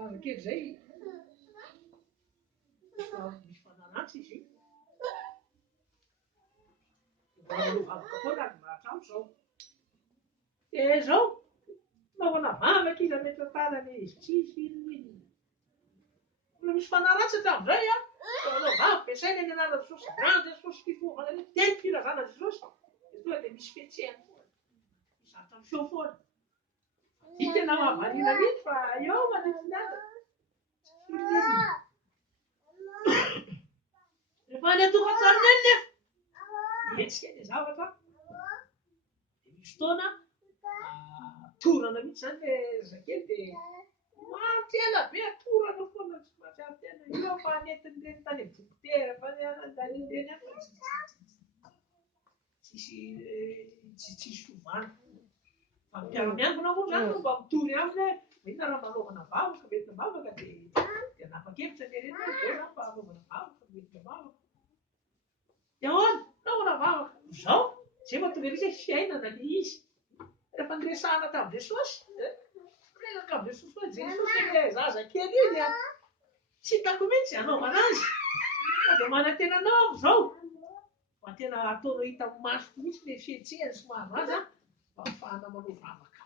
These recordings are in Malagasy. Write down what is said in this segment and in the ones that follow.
zazakely izay misy fanaratsy izy io. Manao vakoka foana ary mahatramo izao. Dia izao nahoana vavaka izy ametsa tanany izy tsisy inona. Mbola misy fanaratsy hatramin'izay a. Manao vavaka ampiasaina ny anarana Jesosy grande Jesosy fifovana hoe teny firazana Jesosy. Dia tonga dia misy fihetsehana foana. Mizatra miseho foana. Io tena mahavariana mihitsy fa eo manitsy ny andro. Rehefa any an-tokantrano eny nefa hetsika ilay zavatra. Dia misy fotoana torana mihitsy izany ilay zazakely dia maro be torana foana tsy mahatsiaro tena. Io fa nentin'ireny tany amin'ny dokotera fa an'ireny ihany fa tsisy fiovana. Fa ny mpiara-miambina moa izany no mba mitory aminy hoe inona raha manaovana vavaka mety mavaka dia nanapa-kevitra ny irery hoe izao izany fa hanaovana vavaka mety mavaka. Dia ahoana nahoana vavaka izao izay mahatonga misy hoe fiainana ilay izy. Rehefa niresahana tamin'i Jesosy miresaka amin'i Jesosy hoe Jesosy ilay zazakely iny tsy hitako mihitsy hanaovana azy. Fa dia manantena anao aho izao. Fa tena ataonao hita masoko mihitsy ilay fihetsehany somary azy mba ahafahana manao vavaka.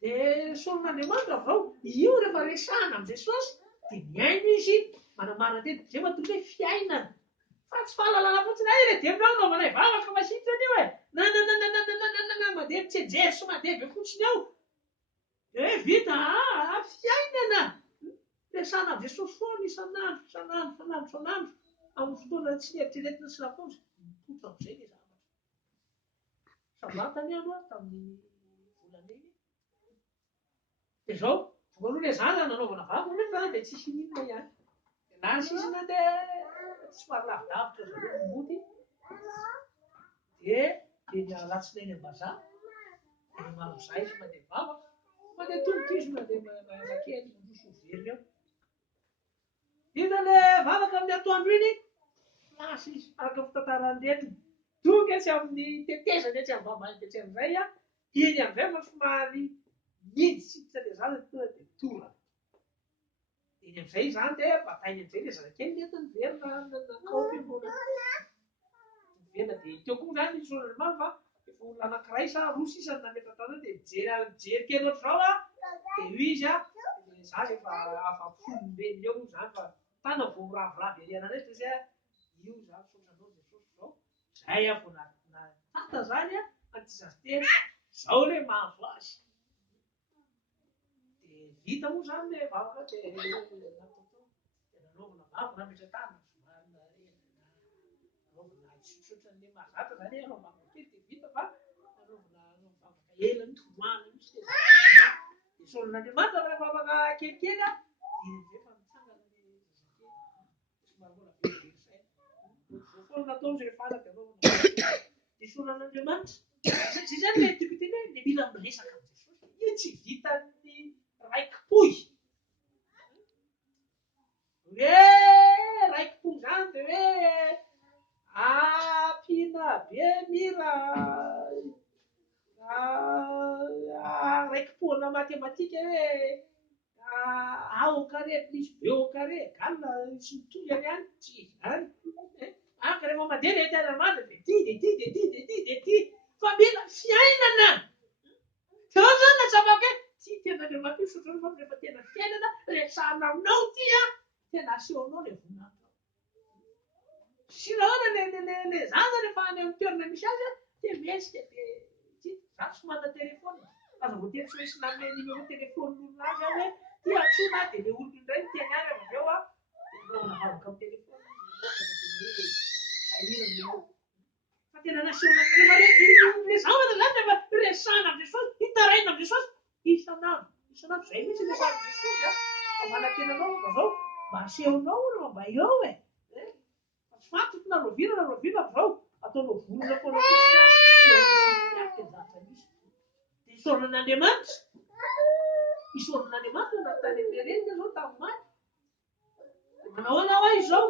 Dia soron'Andriamanitra izao io rehefa resahana amin'i Jesosy dia miaina izy manamara teny izay mahatonga hoe fiainana. Fa tsy fahalalana fotsiny redevina ao naovanay vavaka masitrana io e. Mandeha mitsenjery sy mandeha be fotsiny ao. Dia vita fiainana. Resahana amin'i Jesosy foana isan'andro. Amin'ny fotoana tsy eritreretina sy nampoizy. Mipoitra amin'izay ilay zavatra. Sabatana ihany aho tamin'ny volana iny. Dia izao voaloha ilay zaza nanaovana vavaka nefa dia tsisy inona ihany. Dia lany sisy nandeha somary lavidavitra zareo mody. Dia ny alatsinainy am-bazaha dia mampizaha izy mandeha vavaka. Mandeha tongotra izy mandeha makeny mandroso very eo. Vita ilay vavaka amin'ny atoandro iny lasa izy araka ny fitantarany retina. Tonga tsy amin'ny tetezana etsy amin'ny vavahady etsy amin'izay iny amin'izay fa somary miditsika ilay zaza tonga dia torana. Iny amin'izay izany dia batainy amin'izay ilay zazakely nentin'ny verina nakaopy verina dia teo koa izany nisy olona fa efa olona anankiray sa roa sisa nametraka tao dia mijery kely ohatr'izao dia io izy ilay zaza efa afa-polom-beniny eo izany fa tana vao miravoravo ery an'ilay izy io izany soranao Jesosy izao. Izay vao natata izany anty zaza teny izao ilay mahazo azy. Dia vita moa izany ilay vavaka dia nanaovana vavaka nametra-tany nanaovana sosotrany mahazatra izany ianao vavaka kely dia vita fa nanaovana vavaka ela mihitsy vomana mihitsy dia soron'Andriamanitra ilay vavaka kelikely dia efa mitsangana ilay zazakely. Somary mbola verivery saina. Foana nataony rehefa ana dia anaovana dia soron'Andriamanitra. Izay izany ilay tiako teny hoe ilay mila miresaka amin'i Jesosy. Io tsy vitan'ny raiki-poy. Raiki-poy izany dia hoe ampiana be mira raiki-poana matematika hoe A au carré plus B au carré égale sy mitovy ihany tsy izany. Haka rehefa mandeha ilay Andriamanitra dia ty. Fa mila fiainana. Izao izany nazavako hoe tsy tean'Andriamanitra io sotra fa rehefa tena fiainana resahana aminao ty tena asehonao ilay voninahitra. Sy nahoana ilay zaza rehefa any amin'ny toerana misy azy dia mihetsika dia za tsy mana telefona. Aza voatery tsy maintsy nanome numéro telefonin'olona azy hoe ty antsoina dia ilay olona indray no teny any avy eo dia anaovana vavaka amin'ny telefona. Fa tena nasehona rehefa ilay zavatra izany rehefa resahana amin'i Jesosy hitaraina amin'i Jesosy isan'andro izay mihitsy ilay sarin'i Jesosy fa manantena anao izao mba asehonao olo mba eo e. Fa tsy fantatro na rovirana izao ataonao vorona foana fotsiny dia isoron'Andriamanitra. Isoron'Andriamanitra natany amin'ireny izao tamin'ny manahoana aho izao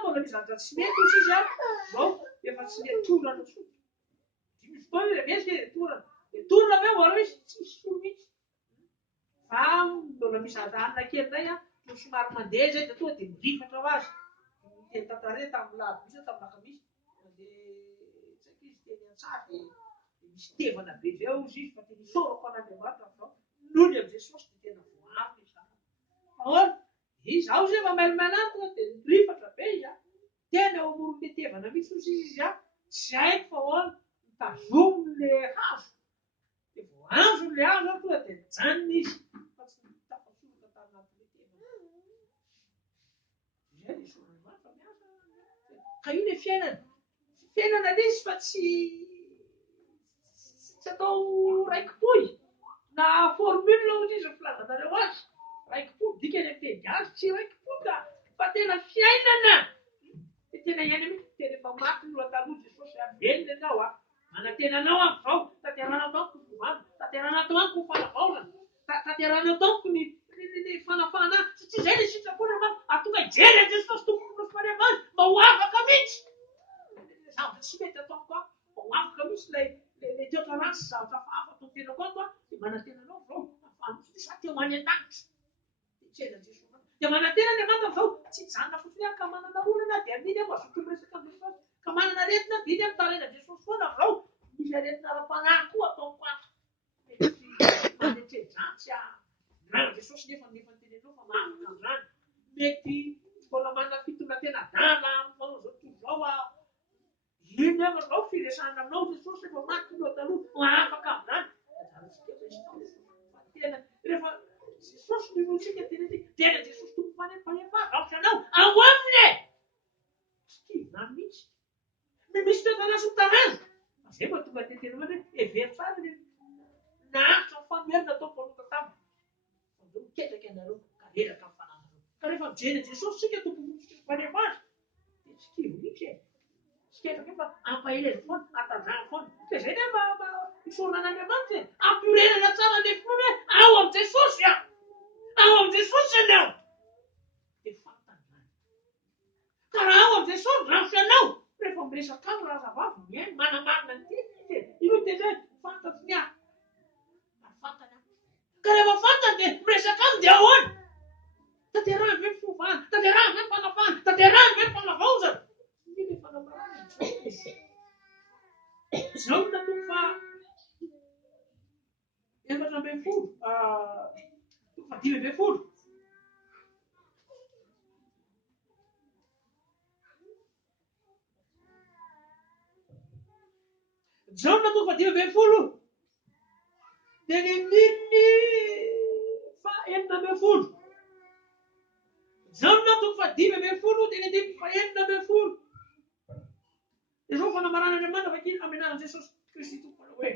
mbola mizatra tsy mety izy izao efa tsy le torana intsony. Misy fotoana ilay mesika dia torana. Dia torana ve hoareo izy tsisy solo mihitsy. fotoana misy azanona kely ndray no somary mandeha zay dia tonga dia mirifatra ho azy. Teny tantarena tamin'ny lahady misy tamin'ny lakamisy mandeha tsaika izy teny an-tsaha dia misy tevana be zay ao izy fa teny isorako an'Andriamanitra amin'izao noho ny amin'izay Jesosy dia tena voavy izany. Ahoana izaho zay mamaimaina tonga dia mirifatra be izy tena eo amoron'ilay tevana misy ozy izy tsy haiko fa ahoana mitazominy hazo dia vao azon'ilay hazo tonga dia mijanona izy fa tsy tapasoroka tanatin'ilay tevana. Izay dia Soran'Andriamanitra miasa ka io ilay fiainana ilay izy fa tsy atao raiki-poy na formule ozy izy filazanareo azy raiki-poy dikany amin'ny teny azy tsy raiki-poy fa tena fiainana dia tena iaina mihitsy tena efa maty no ataloha Jesosy velona ianao manantenanao amin'izao tanterana taoko ny fivavy tanterana taoko ny fanavaozana tanterana taoko ny fanafana satria izay ilay sitrapon'ny mama atonga hijery an Jesosy tompony nofomanevana mba ho afaka mihitsy zavatra tsy mety ataoko mba ho afaka mihitsy ilay teotra ratsy zavatra fahafa atao tenako ato dia manantenanao zao afanosy sa teo any an-danitra dia tsena Jesosy dia manantena ny amata zao tsy janona fotsiny ka manana olana dia amin'iny aho azoto miresaka amin'ny Jesosy ka manana aretina dia iny mitaraina Jesosy foana zao misy aretina ara-panahy koa ataoko ato mety manetrejantsy rano Jesosy nefa tenenao fa mahafaka amin'izany mety mbola manana fitondratena dala amin'izao zao tontolo zao iny efa zao firesahana aminao Jesosy efa maty no taloha mahafaka amin'izany tena rehefa Jesosy ninotsika tena Jesosy tompo fanefa raotra anao ao aminy tsy kivona mihitsy misy toetanasa tanazy zay mba tonga tetena hoe everitra azy nahanitra ny famerina atao mpanota taminy zao miketraka ianareo ka reraka amin'ny fananareo ka rehefa mijeny Jesosy sika tompo fanefa azy dia tsy kivo mihitsy tsy ketraka fa ampahileza foana atazana foana dia zay ne mba isoronan'Andriamanitra ampiorenana tsara le finoana hoe ao amin'ny Jesosy ao amin'ny Jesosy ianao dia fantany zany ka raha ao amin'ny Jesosy raha fianao rehefa miresaka azy raha zavavy miaino manamarina ny teny ino teny hoe fantatry ny ahy ary fantany ahy ka rehefa fantany dia miresaka azy dia ahoana tanterahany ve ny fiovana tanterahany ve ny fanafana tanterahany ve ny fanavaozana iny le fanamarana izao no toko fa efatra ambin'ny folo toko fa dimy ambin'ny folo Jaona toko fa dimy ambin'ny folo dia nininy fa enina ambin'ny folo Jaona toko fa dimy ambin'ny folo dia nininy fa enina ambin'ny folo izao fanamarana Andriamanitra vakiny amin'ny anaran'i Jesosy Kristy tompona hoe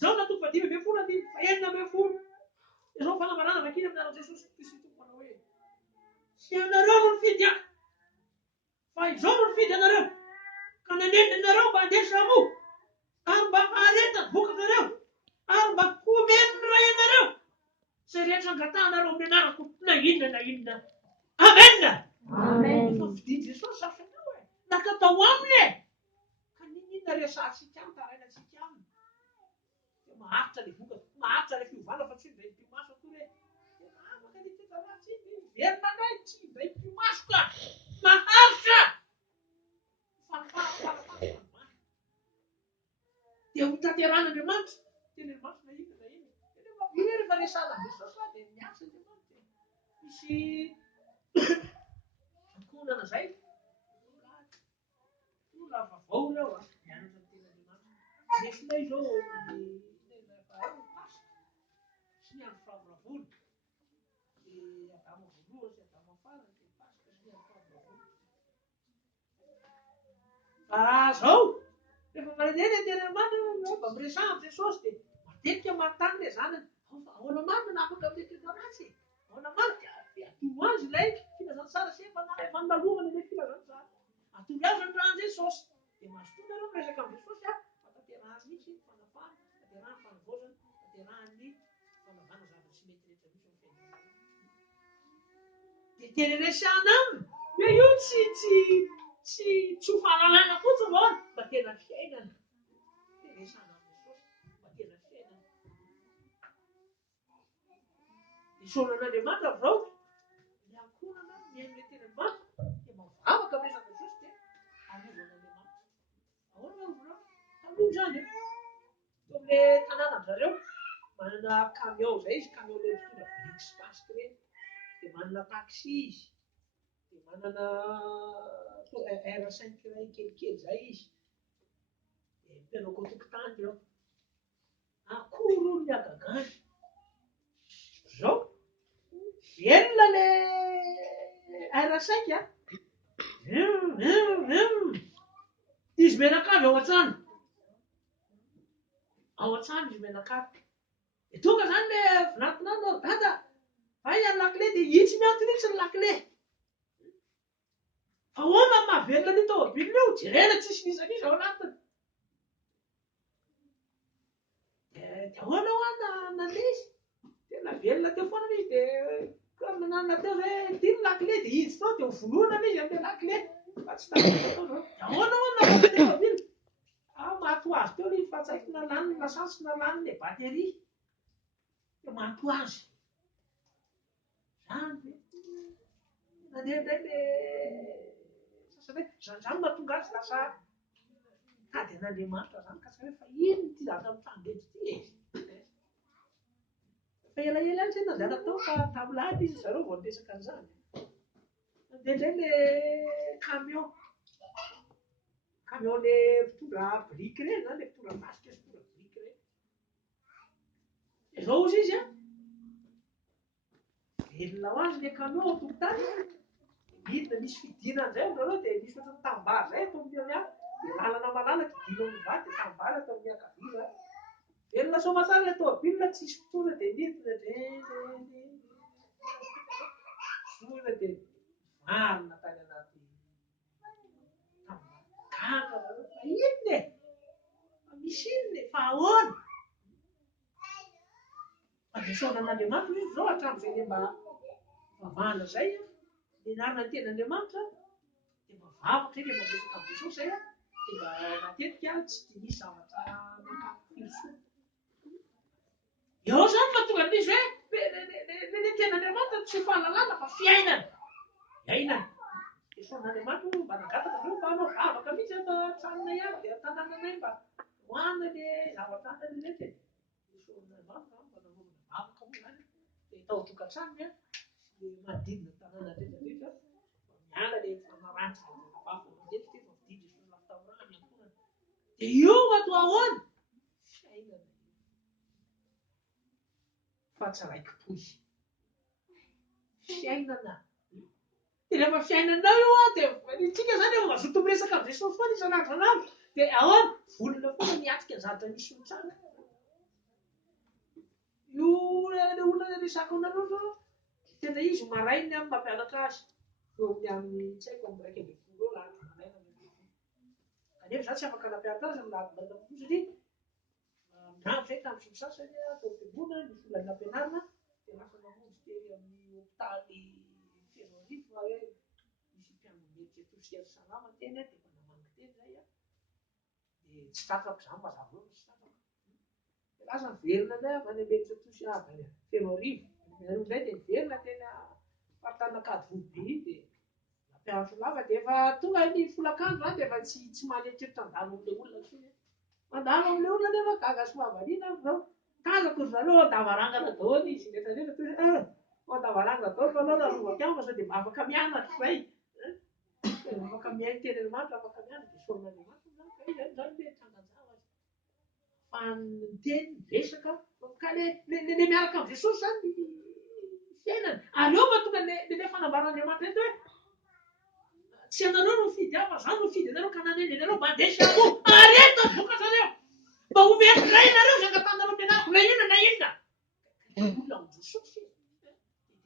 Jaona toko fa dimy ambin'ny folo dia fa enina ambin'ny folo izao fanamarana vakiny amin'ny anaran'i Jesosy Kristy tompona hoe sy ianareo no nifidy ahy fa izao no nifidy anareo ka nanenina anareo mba handesy amo ary mba haretany vokatrareo ary mba homeny ny ray anareo izay rehetra angatanareo amin'ny anarako na inona amen efa vidiany Jesosy afanao nakatao aminy ka ninona resatsika aminy tarainantsika aminy dia maharitra le vokatra maharitra le fiovana fa tsy mba hipiomaso akory dia mahavaka le toetra-ratsy iny verina indray tsy mba hipiomaso ka maharitra fanafahafahafahafahavana dia ho tanteran'Andriamanitra teny Andriamanitra na inona iny rehefa resana Jesosy dia miasa Andriamanitra misy ankonana zay olona vaovao reo mianatra ny teny Andriamanitra nesinay zao Paska sy ny andro fahavolavoly dia adama voalohany sy adama farany dia Paska sy ny andro fahavolavoly raha zao rehefa manenena teny Andriamanitra mba miresahany Jesosy dia matetika manontany le zanany ahoana marina na afaka amin'ilay toetra-ratsy ahoana marina dia atoro azy ilay filazany tsara sy efa nalovana ilay filazany tsara atoro azy ny rahan'i Jesosy dia mazotoa nareo miresaka amin'ny Jesosy fa tanterahany mihitsy ny fanafana tanterahany fanavaozana tanterahany fanavana zavatra tsy mety rehetra mihitsy amin'ny fiainana dia teny resahana aminy hoe io tsy ho fahalalana fotsiny vaoana mba tena fiainana dia resahana amin'ny Jesosy mba tena fiainana isaonan'Andriamanitra zao ny ankorana miaino le tena Andriamanitra dia mavavaka resaka Jesosy dia arovana Andriamanitra. Ahoana izany teo amin'ilay tanàna zareo manana camion zay izy, camion le mitondra briques sy pasika ireny, dia manana taxi izy, dia manana R5 iray kelikely zay izy, dia mipetraka ao tokotany eo. Akory hono ny agagany zao velona le R5 a. Izy menakavy ao an-trano izy menakavy. Dia tonga zany le vinantinanao dada aia ny lakile dia itsy miantona itsy ny lakile. Fa ahoana ny mahavelona ny tômôbilina io, jerena tsisy nisaniza ao anatiny. Dia ahoana ho nandeha izy, tena velona teo foana izy dia nanana teo hoe ty ny lakile dia izy tao dia vonoina izy amin'ny lakile. Fa tsy tapaka tao zao. Dia ahoana ho nandeha tômôbilina. Maty ho azy teo izy fa tsy haiko na lany ny lasansy na lany ny bateria. Dia maty ho azy. Zany nandeha indray le sasany hoe zany mahatonga azy lasa tady an'Andriamanitra zany ka tsy hoe fa ino ty zavatra mitandreny ity e. Fa elaela ihany izay nandana tao fa tamin'ny lahady izy zareo vao niresaka an'izany. Nandeha indray le camion le mpitondra briques ireny zany, le mpitondra fasika sy mpitondra briques ireny. Izao ozy izy a velona ho azy le camion ao tokotany. Midina misy fidinana zay zareo dia misy ohatran'ny tambary zay atao amin'ny dia lalana malalaka idina amin'ny vady dia tambary atao amin'ny ankavia. Velona soamantsara ilay tômôbilina tsisy fotoana dia midina soina dia marina tany anaty tambary. Gaga zareo fa inona e? Fa misy inona e? Fa ahoana? Fa nisaonan'Andriamanitra izy zao hatramin'izay mba vavahana zay a, nianarana ny tenin'Andriamanitra dia mavavaka izy mamesaka amin'ny Jesosy zay a, dia mba matetika tsy dia misy zavatra filosoana. Eo zany mahatonga an'izy hoe le tenin'Andriamanitra tsy fahalalana fa fiainana. Fiainana. Isaonan'Andriamanitra mba nagataka zao mba hanao vavaka mihitsy atao an-tranonay ihany dia an-tanànanay mba hoanina le zavatra antany rehetra. Isaonan'Andriamanitra mba nanaovana vavaka moa zany dia tao an-tokantranony a sy manodidina ny tanàna rehetrarehetra mba miala le famaranty zavatra mandeha dia mampiditra sy lafitaorana ny ankorana. Dia io atao ahoana? Fiainana. Fa tsy raiki-poy. Fiainana. Dia rehefa fiainanao io a dia tsika zany efa mazoto miresaka amin'ny Jesosy foana isan'andro dia ahoana? Volona foana miatrika ny zavatra misy mitsanga. Io le olona resako anareo zao tena izy maraina amin'ny mampianatra azy eo amin'ny tsy haiko amin'ny raika ambin'ny folo eo lahady maraina kanefa za tsy afaka nampianatra azy amin'ny lahady maraina satria miravo zay tamin'ny folo sasany tao am-piangonana nisy olona nampianarina dia lasa namonjy tery amin'ny hopitaly Feno Arivo hoe misy mpiangon'ny Jesosy Salama teny dia efa namangy teny zay a dia tsy tratrako izany mazava hoe tsy tratrako. Dia lasa velona anay avy any Jesosy avy any Feno Arivo izay dia velona teny faritany-Ankadivo be iny dia nampianatra lava dia efa tonga ny folakandro dia efa tsy manetritritra andalo amin'ilay olona intsony. Mandalo amin'ilay olona nefa gaga sy mahavariana azy zao. Tazako ry zareo an-davarangana daholo izy rehetrarehetra toy hoe an-davarangana daholo fa anao narovaka aho fa sao dia mba afaka mianatra izay. Afaka miaino tenin'Andriamanitra, afaka mianatra dia isaonan'Andriamanitra izany ka izy zany le trangan-java azy. Fa ny teny resaka ka le miaraka amin'ny Jesosy zany fiainana. Ary eo mahatonga le fanambaran'Andriamanitra eto hoe tsy anareo no mifidy ahy fa zany no mifidy anareo ka naneny anareo mba handesy aho. Areto avoka zareo. Mba omeko indray ianareo izay angatanareo mianarako na inona na inona. Olona amin'ny Jesosy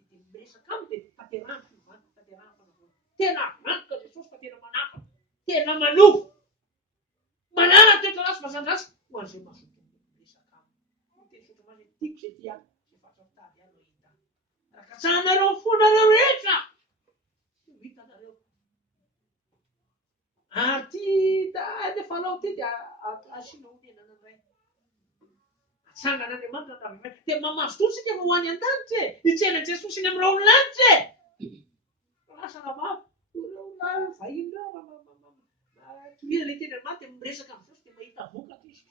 dia miresaka aminy dia tanterahany fivavaka, tanterahany fanavahana. Tena vantika Jesosy fa tena manafaka, tena manovo. Manana toetra ratsy vasan-dratsy ho an'izay mazoto miresaka aminy. Teny sotra masina tiako izay ty ahy izay fahatratary ihany no hita. Rakatsahanareo ny fonareo rehetra. Tsy ho hitanareo. Ary ty ilay falao ty dia asiana honenana indray. Sangan'Andriamanitra tavy dia mamazotoa sika ho any an-danitra hitsena Jesosy iny amin'ireo lanitra lasa ramavy ireo vahiny ireo tohina ilay teny Andriamanitra dia miresaka amin'ny Jesosy dia mahita vokatra izy.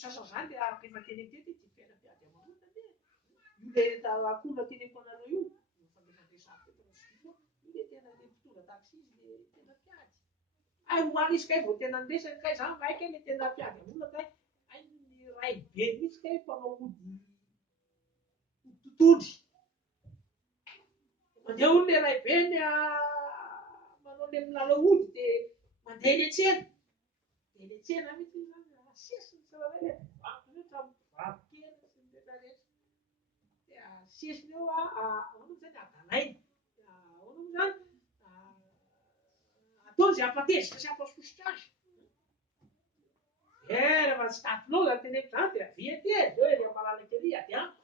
Sasa zany dia araka efa teny tety dia fiainam-piady aman'olona dia io le akona teneko anareo io fandraisam-resaka io le tena le mpitondra taxi izy le tena mpiady. Ay hoany izy kay vao tena ndresany kay za maika le tena mpiady amon'olona kay ay ny ray be mihitsy kay mpanao ody totondry. Mandeha olo le ray be ny manao le milalao ody dia mandeha eny an-tsena. Eny an-tsena mihitsy zany asesiny saravaly le vaky rehetra vaky kely sy ny rehetra rehetra. Dia asesiny eo ahoana zany adalainy. Ahoana zany ataony izay hampatezitra sy hampasositra azy. Rehefa tsy tatinao zany teneniko zany dia avy aty zao ery Malalaka ery ady amiko.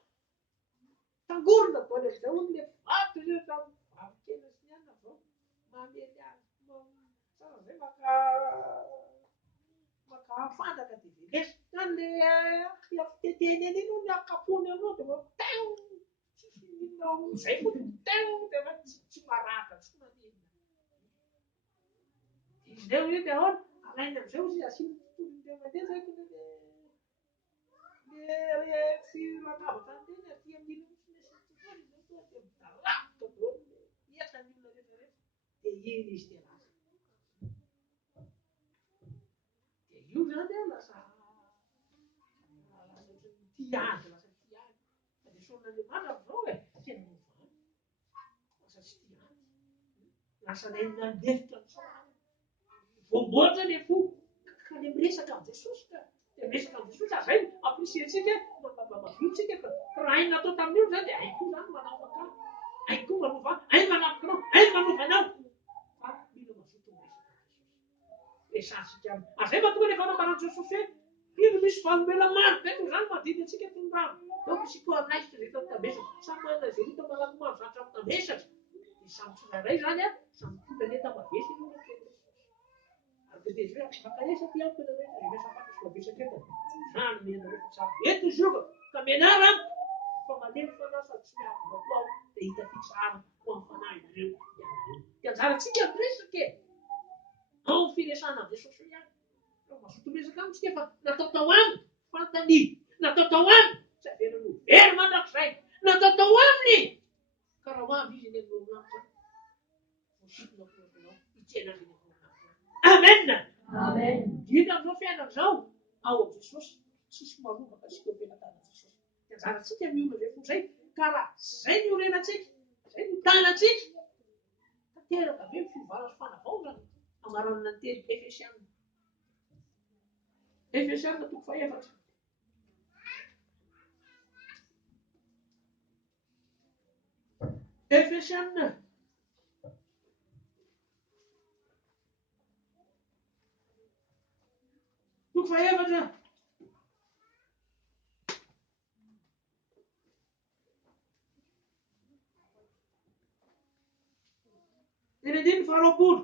Tangorona daholo amin'izay hono le vaky rehetra vaky kely sy ny anona zao mamely azy tsara zay maka fandaka dia velesy zany le fitetehany eny iny ny akapoany anao dia tao tsisy inona izay fotsiny tao dia tsy maraka tsy manino. Izy ireo dia ahoana alainy amin'izay izy asiany totondry mandeha zay koa le firakavaka an'ireny aty amin'iny totondry izay tonga dia midalavitra daholo hiatrany olona rehetra rehetra dia iny izy dia lasa. Dia io zany lasa tiady lasa tiady. Dia son'Andriamanitra amin'izao tena movany lasa tsy tiady. Lasa nandefitra ny saorana. Voamboatra ny fo ka le miresaka amin'ny Jesosy ka dia miresaka amin'ny Jesosy azay ampirisiantsika mazotsika ka raha iny natao tamin'io zany dia aiko zany manafaka aiko manova ay manafikanao ay manova anao fa mila mazoto miresaka resansika azay mahatonga le fanambaran'i Jesosy hoe ino misy valomela maro be toy zany mandidy antsika toy ny rano donc misy koa anaisitra izay tambesatra samy manana izay hita malaky maro zatra amin'ny tambesatra dia samy tsirairay zany samy tonga ny enta mavesy iny olona kely. Dia hoe afaka resaky amiko na hoe resaka fatasy mavesatra eto zany mena rehefa tsara eto izy io ka menara fa malemy fanahy sady tsy miavona koa aho dia hita fitsara ho amin'ny fanahy ianareo ianareo dia anjarantsika miresaka ao amin'ny firesahana amin'ny Jesosy ihany raha mazoto miresaka amintsika fa natao tao aminy fantany natao tao aminy tsy averiny ho very mandrakizay natao tao aminy ka raha ho avy izy eny amin'olo lanitra vositona korakonao hitsena azy eny amin'olo lanitra. Amen. Amen. Indrindra amin'izao fiainana izao ao amin'i Jesosy tsisy malovaka sika ampelantanan'i Jesosy. Dia anjarantsika miomana izay fon'izay ka raha izay ny orenantsika izay ny tanantsika tanteraka be ny fiovaana sy fanavaozana amaranana ny teny Efesianina. Efesianina toko fahaefatra. Efesianina toko fahaefatra. Eny andiny faharoapolo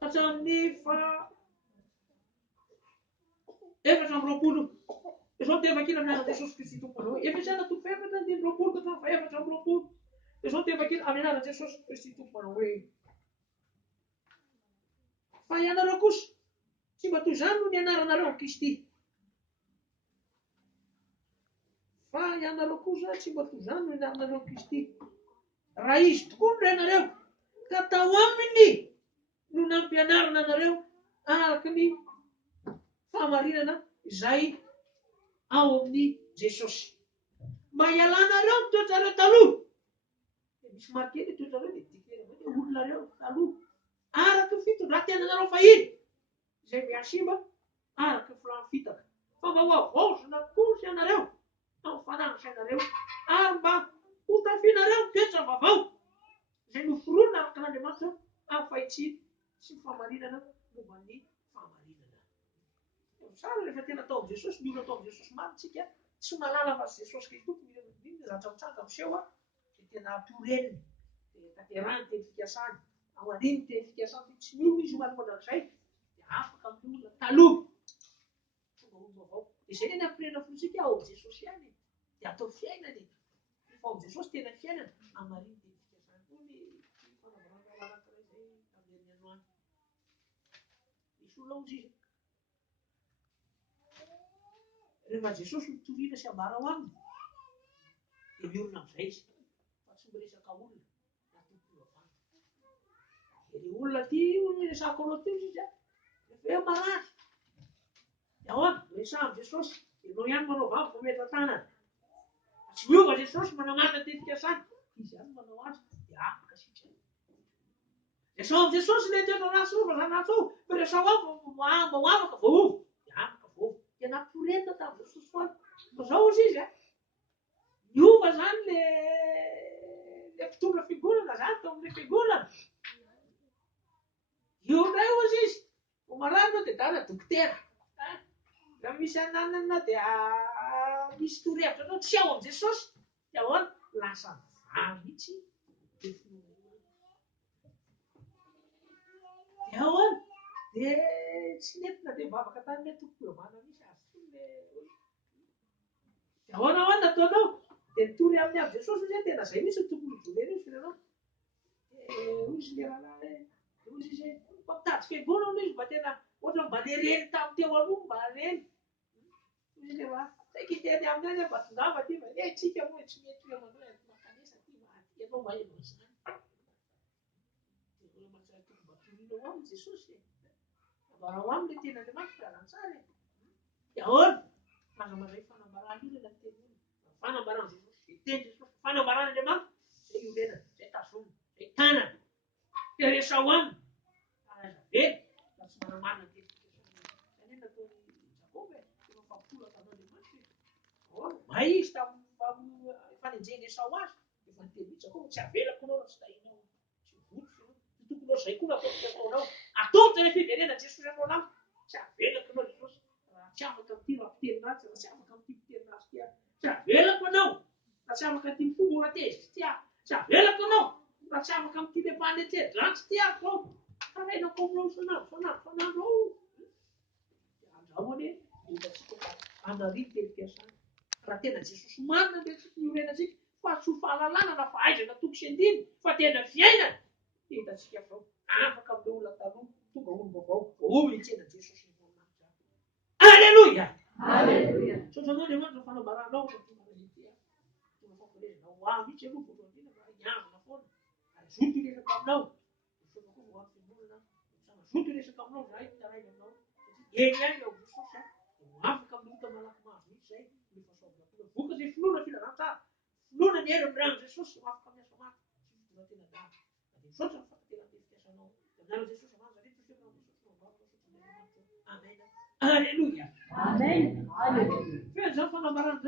hatramin'ny efatra amby roapolo. Izao tena vakina amin'ny anarana Jesosy Kristy tompony hoe Efesianina toko fahaefatra andiny roapolo ka hatramin'ny fahaefatra amby roapolo. Izao tena vakina amin'ny anarana Jesosy Kristy tompony hoe fa ianareo kosa tsy mba toy izany no nianaranareo amin'i Kristy. Fa ianareo kosa tsy mba toy izany no nianaranareo amin'i Kristy. Raha izy tokoa no ianareo ka tao aminy no nampianarana anareo araka ny fahamarinana izay ao amin'ny Jesosy. Mba ialanareo ny toetrareo taloha. Misy marikely toetrareo dia dikeny avao dia olonareo taloha araka ny fitondran-tenanareo fahiny izay mihasimba araka ny filamin'ny fitaka. Fa mba ho havaozina kosa ianareo amin'ny fanahy sainareo ary mba ho tafianareo ny toetra vaovao izay noforonina araka n'Andriamanitra amin'ny fahitsiny sy ny fahamarinana momban'ny fahamarinana. Tsara rehefa tena atao amin'i Jesosy, mila atao amin'i Jesosy maritsika tsy malala fa Jesosy Kristy tompony mila zatra mitsanga miseho dia tena ampihoreniny dia tanterahany teny fikasany ao aniny teny fikasany tsy miomana izy manomana izay dia afaka amin'ny olona taloha tonga vaovao. Izay ny ampirena fotsika ao Jesosy ihany dia atao fiainany. Fa ao Jesosy tena fiainana amariny dia fikasana koa ny fanambarana anankiray izay amin'ny androany. Misy olona ozy izy. Rehefa Jesosy mitoriana sy ambara ho aminy dia miorina amin'izay izy fa tsy miresaka olona na tompony avana. Ilay olona ty olona resahako anao teo izy rehefa eo marary dia ahoana resahan'i Jesosy ianao ihany manao vava fa miantra-tanana. Tsy miova Jesosy manamarina teny fikasana izy ihany manao azy dia afaka sika. Resao amin'i Jesosy ilay tena ratsy ova zanatso fa resao ao vao afaka vao dia afaka vao. Tena ampirenina tamin'i Jesosy foana. Fa zao izy izy niova zany le mpitondra fiangonana zany tao amin'ilay fiangonana. Io indray ozy izy vao marary anao dia dana dokotera. Raha misy ananana dia misy torohevitra anao tsy ao amin'i Jesosy dia ahoana lasa vary mihitsy dia ahoana dia tsy nentina dia mivavaka tamin'ilay tompony avana misy azy dia ahoana nataonao dia nitory amin'ny avy Jesosy izy tena izay misy ny tokony hijorena izy firenao. Ozy le rahalahy ozy izy mpamitady fiangonana izy mba tena ohatra mba lereny tamin'ny teo aloha mba reny. Ozy le raha saika iteny aminy any mba tongava ty mba tsika moa tsy mety amanao makanisa ty mba ianao mba hainao izany. Dia olona mahatsara tokony mba toriana ho aminy Jesosy ambara ho aminy le ten'Andriamanitra raha tsara. Dia ahoana mazamazay fanambarana io ilay teny olona. Fanambarana Jesosy teny Jesosy fanambarana Andriamanitra izay iorenana izay tazomina izay tanana dia resao aminy araza be raha tsy manamarina teny fikasana. Izany nataon'i Jakoba efa fampolaka amin'Andriamanitra izy. Ahoana may izy tamin'ny fanenjeny Esau azy efa niteny mihitsy Jakoba tsy avelako anao raha tsy tahinao tsy votsy ianao. Tsy tokony ho izay koa nataoko ataonao. Ataoko izay fiverenan'i Jesosy anao lampo. Tsy avelako anao Jesosy raha tsy afaka amin'ity raha-piteny ratsy raha tsy afaka amin'ity fiteny ratsy ty. Tsy avelako anao raha tsy afaka amin'ity fomba oratezitra ty. Tsy avelako anao raha tsy afaka amin'ity le mpanetjedy ratsy ty aho. Tarainako aminao sanandro ao. Andrahoany hitantsika anariny teny fiasana. Raha tena Jesosy marina dia tsy iorenantsika fa tsy ho fahalalana na fahaizana toko sy andiny fa tena fiainana. Hitantsika zao afaka amin'ilay olona taloha tonga olo vaovao vao itsena Jesosy nyvoninahitra. Alleluia. Alleluia. Sotranao Andriamanitra fanambaranao fa tonga ity tonga fampiresana ho ahy mihitsy aloha voalohany fa hiavana foana. Ary zoto iresaka aminao. Sotra koa vao amin'ny fiangonana zoto iresaka aminao zahay mitaraina aminao. Eny ihany ao Jesosy dia afaka amin'olona malaky mahazo mihitsy izay ny fahasoavanao. Voka izay finoana filanan-tsara. Finoana ny herin'ny rano Jesosy afaka miasa mafy. Tsy fidina tena dava. Dia misaotra ny fahaterana teny fiasanao. Amin'ala Jesosy Nazareta fiainao Jesosy Amen. Alleluia. Amen. Alleluia. Fezao fanambarana